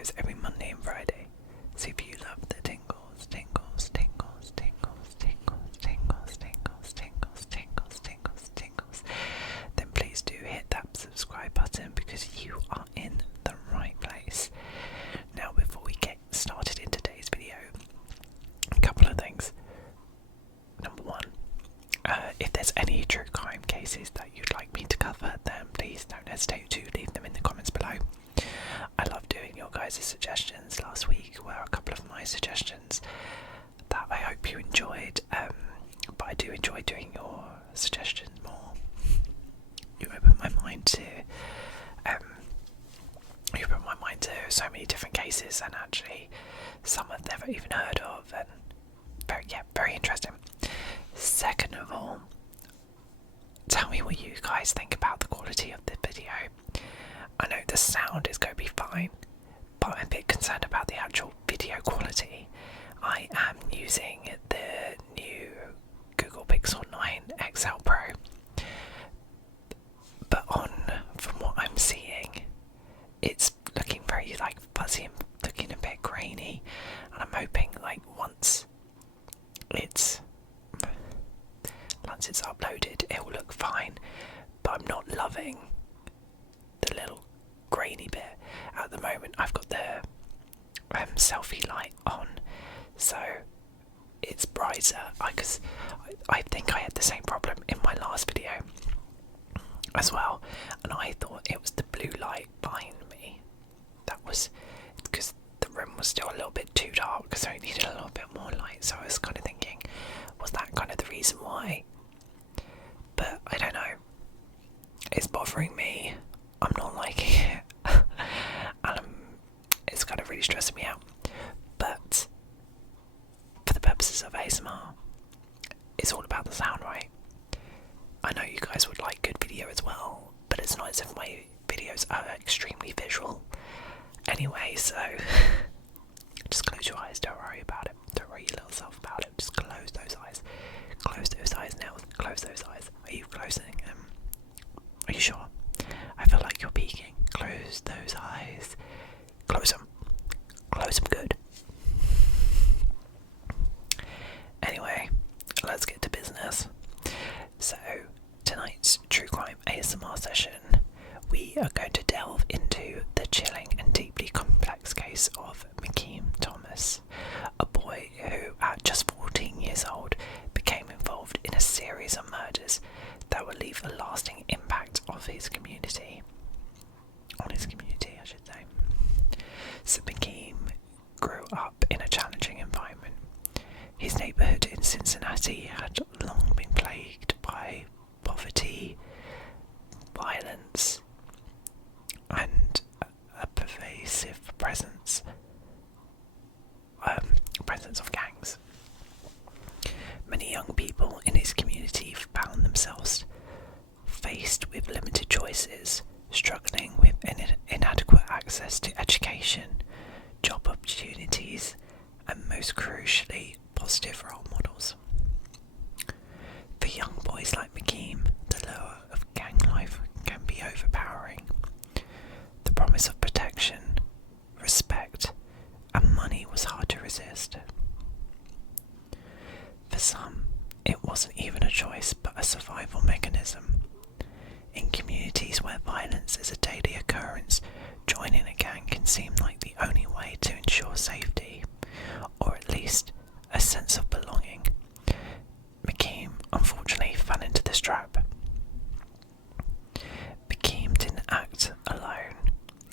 videos every Monday and Friday. So if you love the tingles, tingles, tingles, tingles, tingles, tingles, tingles, tingles, tingles, tingles, tingles, then please do hit that subscribe button because you are in the right place. Now, before we get started in today's video, a couple of things. Number one, if there's any true crime cases that you'd like me to cover, then please don't hesitate to leave them in the comments below. I love doing your guys' suggestions. Last week were a couple of my suggestions that I hope you enjoyed, but I do enjoy doing your suggestions more. You open my mind to so many different cases, and actually some I've never even heard of, and very interesting. Second of all, tell me what you guys think about the quality of the video. I know the sound is going to be fine, but I'm a bit concerned about the actual video quality. I am using the new Google Pixel 9 XL Pro, but from what I'm seeing, it's looking very fuzzy and looking a bit grainy, and I'm hoping once it's uploaded it will look fine, but I'm not loving the little grainy bit. At the moment I've got the selfie light on, so it's brighter, because I think I had the same problem in my last video as well, and I thought it was the blue light behind me. That was because the room was still a little bit too dark, so it needed a little bit more light, so I was kind of thinking, was that kind of the reason why? But I don't know, it's bothering me, I'm not liking it, and it's kind of really stressing me out. But for the purposes of ASMR, it's all about the sound, right? I know you guys would like good video as well, but it's not as if my videos are extremely visual anyway, so just close your eyes, don't worry about it, don't worry your little self about it, just close those eyes now, close those eyes. Are you closing them? Are you sure? I feel like you're peeking. Close those eyes, close them good. Anyway, let's get to business. So tonight's true crime ASMR session, we are going to delve into the chilling and deeply complex case of Mikeem Thomas, a boy who at just 14 years old became involved in a series of murders that would leave a lasting impact on his community, I should say. So Mikeem grew up in a challenging environment. His neighbourhood in Cincinnati had long been plagued by poverty, violence, and a pervasive presence of gangs. Many young people in his community found themselves faced with limited choices, struggling with inadequate access to education, job opportunities, and most crucially, positive role models. For young boys like Mikeem, the lure of gang life can be overpowering. The promise of protection, respect, and money was hard to resist. For some, it wasn't even a choice but a survival mechanism. In communities where violence is a daily occurrence, joining a gang can seem like the only way to ensure safety, or at least a sense of belonging. Mikeem unfortunately fell into this trap. Mikeem didn't act alone.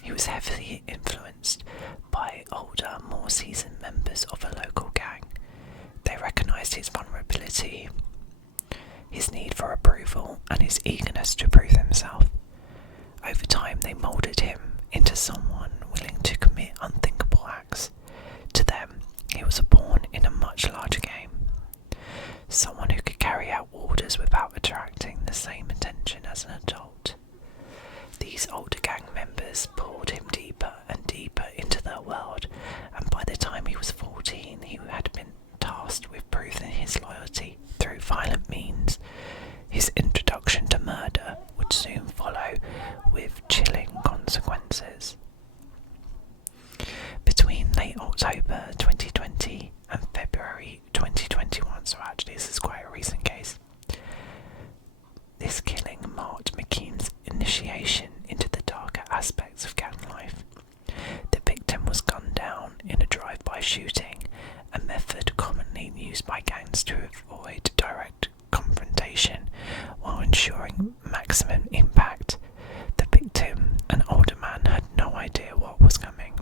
He was heavily influenced by older, more seasoned members of a local gang. They recognised his vulnerability, his need for approval, and his eagerness to prove himself. Over time, they moulded him into someone willing to commit unthinkable acts. To them, he was a pawn in a much larger game. Someone who could carry out orders without attracting the same attention as an adult. These older gang members pulled him deeper and deeper into their world, and by the time he was 14, he had been tasked with proving his loyalty through violent means. His introduction to murder would soon follow with chilling consequences. technique used by gangs to avoid direct confrontation while ensuring maximum impact. The victim, an older man, had no idea what was coming.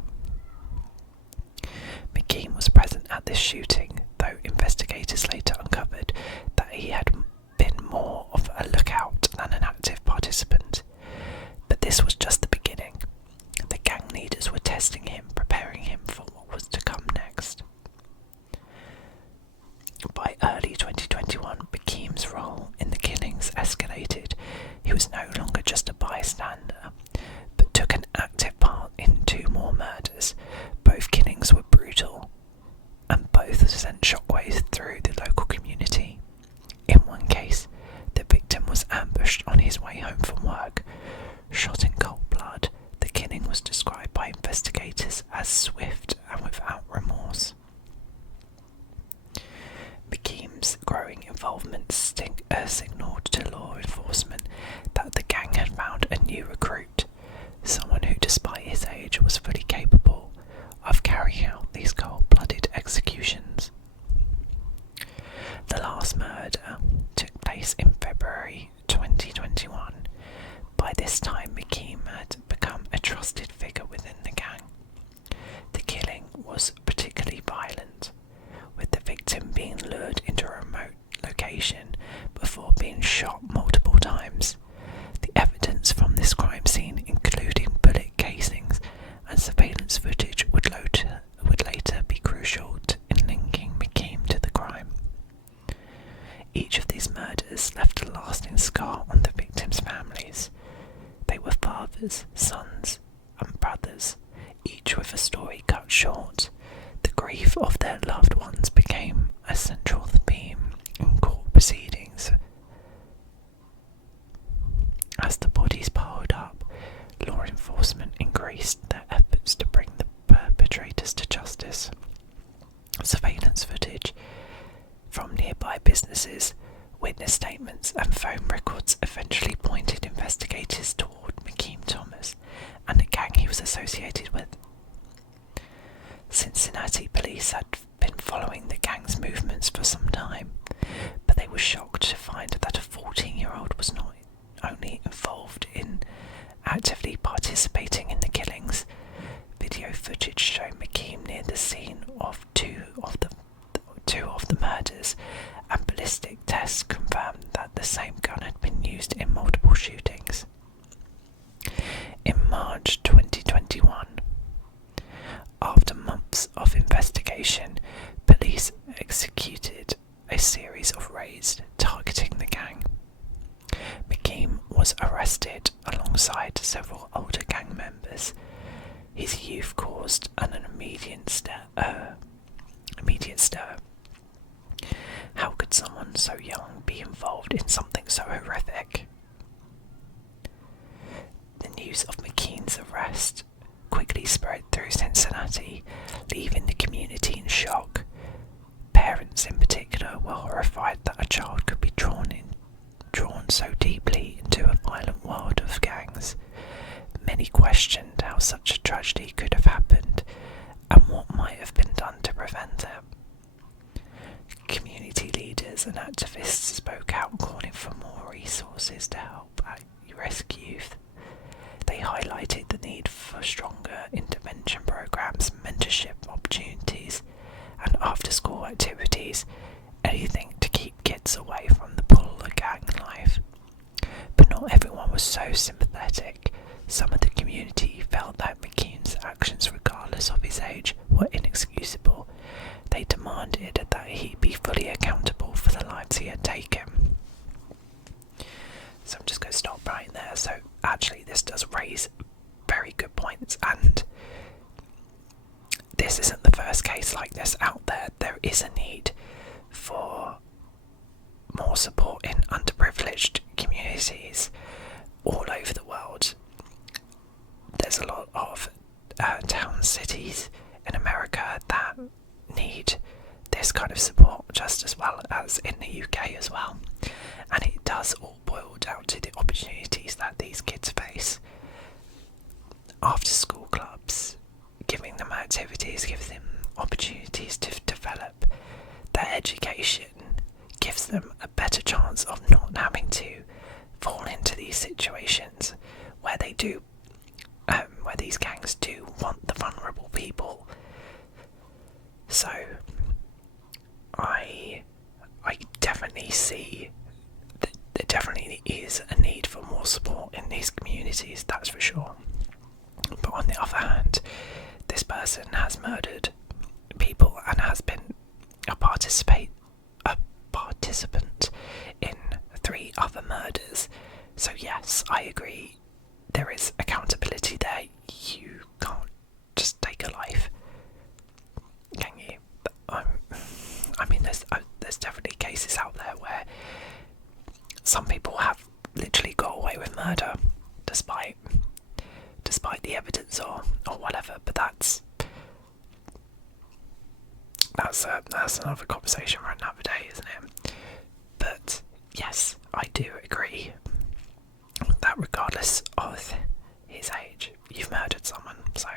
Mikeem was present at this shooting, though investigators later uncovered that he had been more of a lookout than an active participant. But this was just the beginning. The gang leaders were testing him, preparing him for what was to come next. By early 2021, Mikeem's role in the killings escalated. He was no longer just a bystander, but took an active part in 2 more murders. Both killings were brutal, and both sent shockwaves through the local community. In one case, the victim was ambushed on his way home from work, shot in cold blood. The killing was described by investigators as swift and without remorse. Mikeem's growing involvement signalled to law enforcement that the gang had found a new recruit, someone who, despite his age, was fully capable of carrying out these cold-blooded executions. The last murder took place in February 2021. By this time, Mikeem had become a trusted figure within the gang. The killing was particularly violent, with the victim being lured into a remote location before being shot multiple times. The evidence from this crime scene, including bullet casings and surveillance footage, would later be crucial in linking Mikeem to the crime. Each of these murders left a lasting scar on the victims' families. They were fathers, sons, and brothers, each with a story cut short. The grief of their loved ones became a central theme in court proceedings. As the bodies piled up, law enforcement increased their efforts to bring the perpetrators to justice. Surveillance footage from nearby businesses, witness statements, and phone records eventually pointed investigators toward Mikeem Thomas and the gang he was associated with. Cincinnati police had been following the gang's movements for some time, but they were shocked to find that a 14-year-old was not only involved in actively participating in the killings. Video footage showed Mikeem near the scene of two of the murders, and ballistic tests confirmed that the same gun had been used in multiple shootings. In March 2021, after months of investigation, police executed a series of raids targeting the gang. Mikeem was arrested alongside several older gang members. His youth caused an immediate stir. How could someone so young be involved in something so horrific? The news of Mikeem's arrest quickly spread through Cincinnati, leaving the community in shock. Parents in particular were horrified that a child could be drawn so deeply into a violent world of gangs. Many questioned how such a tragedy could have happened and what might have been done to prevent it. Community leaders and activists spoke out, calling for more resources to help rescue youth. They highlighted the need for stronger intervention programs, mentorship opportunities, and after-school activities, anything to keep kids away from the pull of gang life. But not everyone was so sympathetic. Some of the community felt that Mikeem's actions, regardless of his age, were inexcusable. They demanded that he be fully accountable for the lives he had taken. So I'm just going to stop right there. So actually this does raise very good points, and this isn't the first case like this out there. There is a need for more support in underprivileged communities all over the world. There's a lot of towns, cities in America that need this kind of support just as well as in the UK as well. And it does all boil down to the opportunities that these kids face. After school clubs, giving them activities, giving them opportunities to develop their education gives them a better chance of not having to fall into these situations where they do, where these gangs do want the vulnerable people. So I definitely see that there definitely is a need for more support in these communities, that's for sure. But on the other hand, this person has murdered people and has been a participant in 3 other murders. So yes, I agree, there is accountability there. You can't just take a life, can you? But, I mean, there's definitely cases out there where some people have literally got away with murder despite the evidence or whatever. But that's another conversation for another day, isn't it? But yes, I do agree that regardless of his age, you've murdered someone. So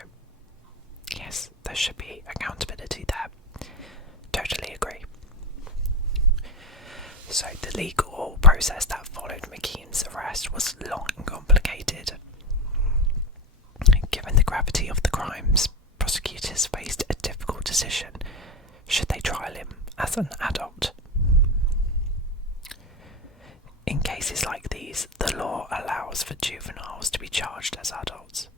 yes, there should be accountability there. Totally agree. So the legal process that followed Mikeem's arrest was long and complicated. Given the gravity of the crimes, prosecutors faced a difficult decision. Should they trial him as an adult? In cases like these, the law allows for juveniles to be charged as adults,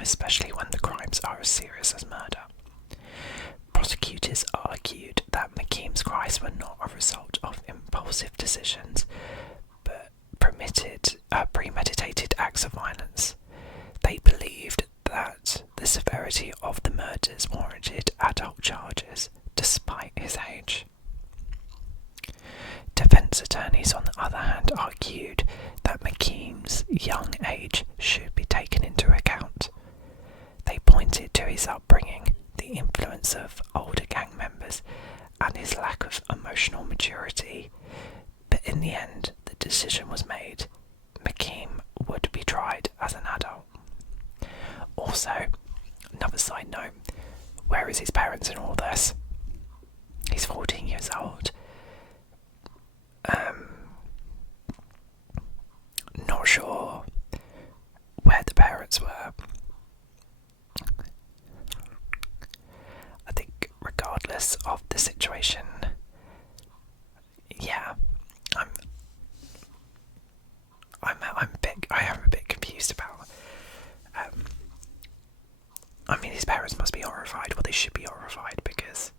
especially when the crimes are as serious as murder. Prosecutors argued that Mikeem's cries were not a result of impulsive decisions, but premeditated acts of violence. They believed that the severity of the murders warranted adult charges, despite his age. Defence attorneys, on the other hand, argued that Mikeem's young age should be taken into account. They pointed to his upbringing, the influence of older gang members, and his lack of emotional maturity. But in the end, the decision was made. Mikeem would be tried as an adult. Also, another side note, where is his parents in all this? He's 14 years old. Not sure where the parents were. I think regardless of the situation, yeah, I am a bit confused about. I mean, his parents must be horrified. Well, they should be horrified, because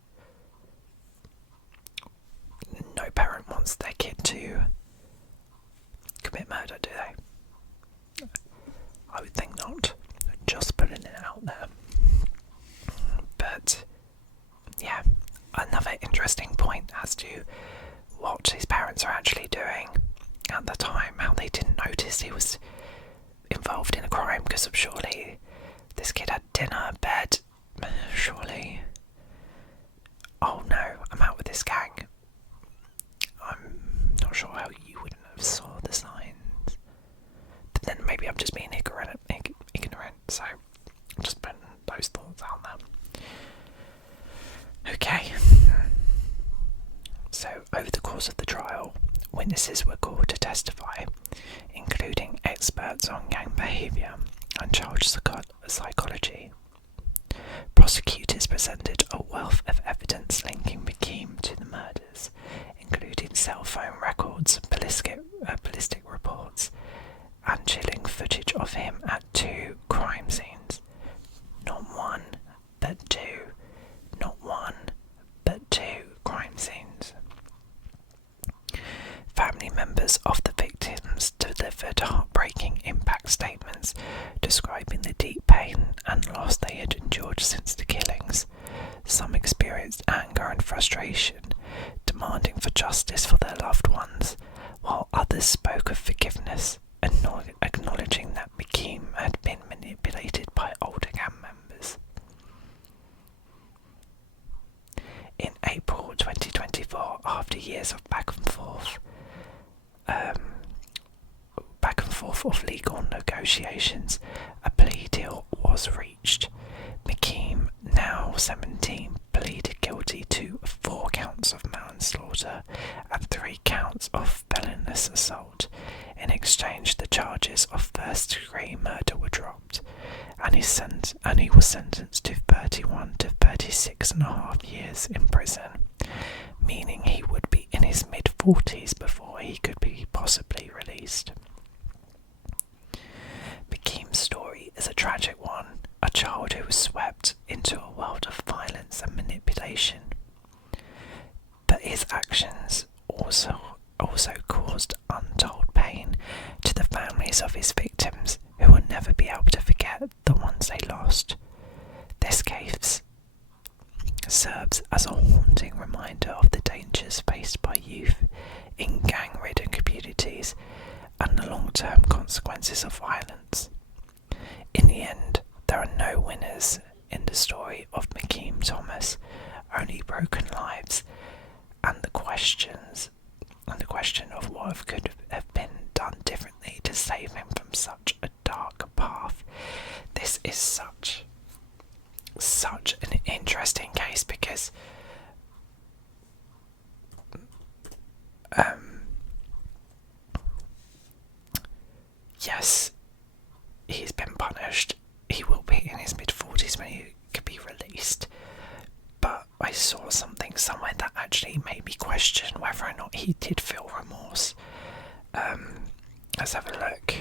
no parent wants their kid to commit murder, do they? I would think not. Just putting it out there. But yeah, another interesting point as to what his parents are actually doing at the time, how they didn't notice he was involved in a crime, because surely this kid had dinner, bed, surely. Oh no, I'm out with this gang. I'm not sure how you wouldn't have saw the signs. But then maybe I'm just being ignorant, so I'm just putting those thoughts out there. Okay. So, over the course of the trial, witnesses were called to testify, including experts on gang behaviour and child psychology. Prosecutors presented a wealth of evidence linking Mikeem to the murders, including cell phone records, ballistic reports, and chilling footage of him at 2 crime scenes. Not one, but 2. Not one, but 2 crime scenes. Family members of the victims delivered heartbreaking impact statements describing the deep pain and loss they had endured since the killings. Some experienced anger and frustration, demanding for justice for their loved ones, while others spoke of forgiveness, acknowledging that Mikeem had been manipulated by older gang members. In April 2024, after years of back and forth of legal negotiations, a plea deal was reached. Mikeem, now 17, pleaded guilty to 4 counts of 40s before he could be possibly released. Mikeem's story is a tragic one, a child who was swept into a world of violence and manipulation. But his actions also caused untold pain to the families of his victims, who will never be able to forget the ones they lost. This case serves as a haunting reminder of the dangers faced by youth in gang-ridden communities and the long-term consequences of violence. In the end, there are no winners in the story of Mikeem Thomas, only broken lives, and the question of what could have been done differently to save him from such a dark path. This is such an interesting case because yes, he's been punished. He will be in his mid-40s when he could be released. But I saw something somewhere that actually made me question whether or not he did feel remorse. Let's have a look.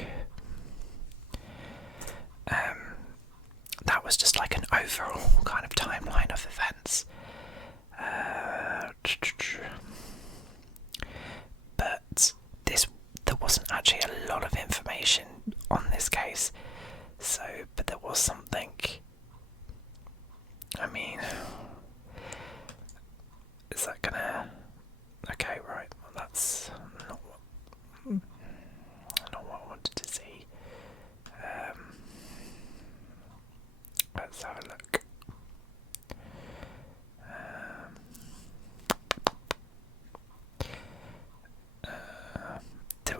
That was just like an overall kind of timeline of events. But there wasn't actually a lot of information on this case. But there was something. I mean, is that gonna? Okay, right. Well, that's not what I wanted to see. Let's have a look.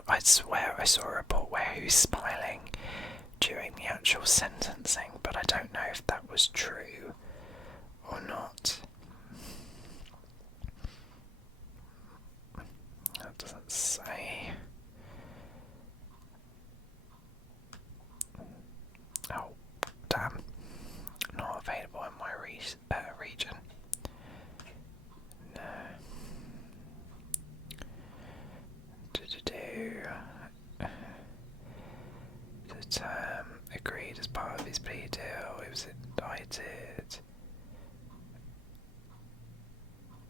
I swear I saw a report where he was smiling during the actual sentencing, but I don't know if that was true or not. That doesn't say. Oh, damn. Not available in my region. No. The term agreed as part of his plea deal. He was indicted.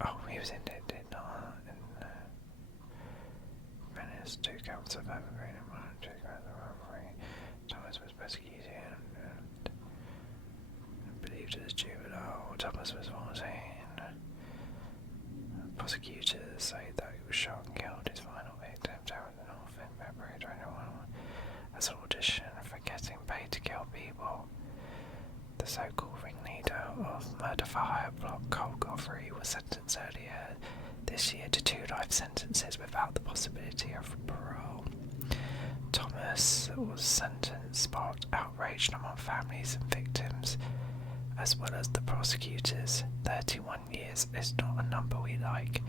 Oh, he was indicted not in Venice, 2 counts of aggravated murder, 2 counts of robbery. Thomas was persecuted and believed as juvenile. Thomas was 14. Prosecutors say that he was shot and killed his final victim down in the north in February 21 as an audition for getting paid to kill people. The so-called ringleader of murder for hire block Cole Godfrey was sentenced earlier this year to 2 life sentences without the possibility of parole. Thomas was sentenced sparked outrage among families and victims, as well as the prosecutors. 31 years is not a number we like,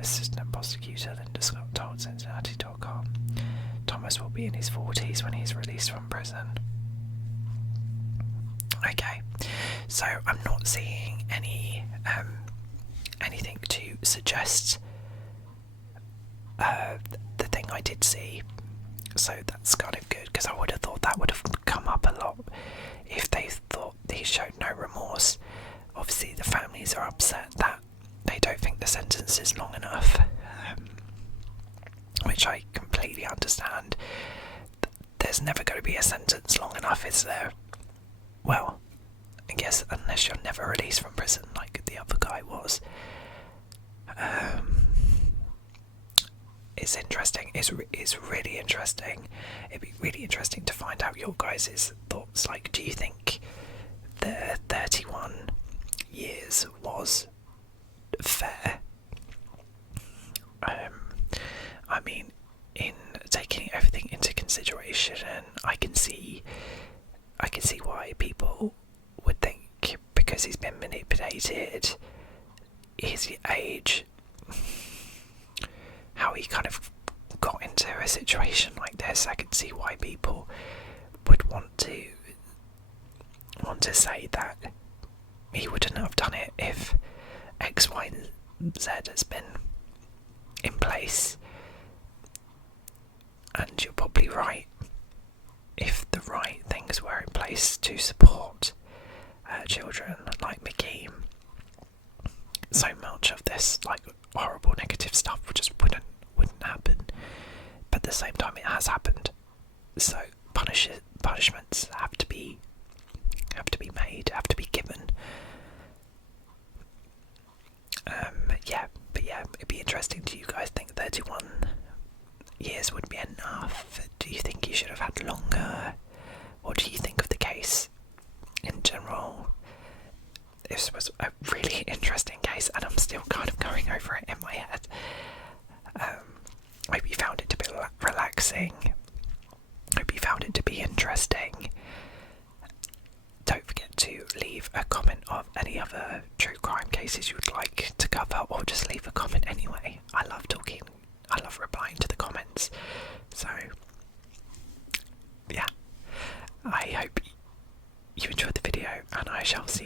Assistant Prosecutor Linda Scott told Cincinnati.com. Thomas will be in his 40s when he's released from prison. Okay, so I'm not seeing anything to suggest the thing I did see, so that's kind of good, because I would have thought that would have come up a lot if they thought he showed no remorse. Obviously the families are upset that they don't think the sentence is long enough, which I completely understand. There's never going to be a sentence long enough, is there? Well, I guess unless you're never released from prison like the other guy was. It's interesting. It's really interesting. It'd be really interesting to find out your guys' thoughts. Like, do you think the 31 years was fair? I mean, in taking everything into consideration, I can see why people would think, because he's been manipulated, his age, how he kind of got into a situation like this. I can see why people would want to say that he wouldn't have done it if X, Y, and Z has been in place. And you're probably right. If the right things were in place to support children like Mikeem, so much of this like horrible negative stuff just wouldn't happen. But at the same time, it has happened. So punishments have to be made, have to be given. It'd be interesting. Do you guys think 31 years would be enough? Do you think he should have had longer? What do you think of the case in general? This was a really interesting case, and I'm still kind of going over it in my head. Hope you found it to be relaxing. Hope you found it to be interesting. Don't forget to leave a comment of any other true crime cases you would like to cover, or just leave a comment anyway. I love talking. I love replying to the comments. So, yeah. I hope you enjoyed the video, and I shall see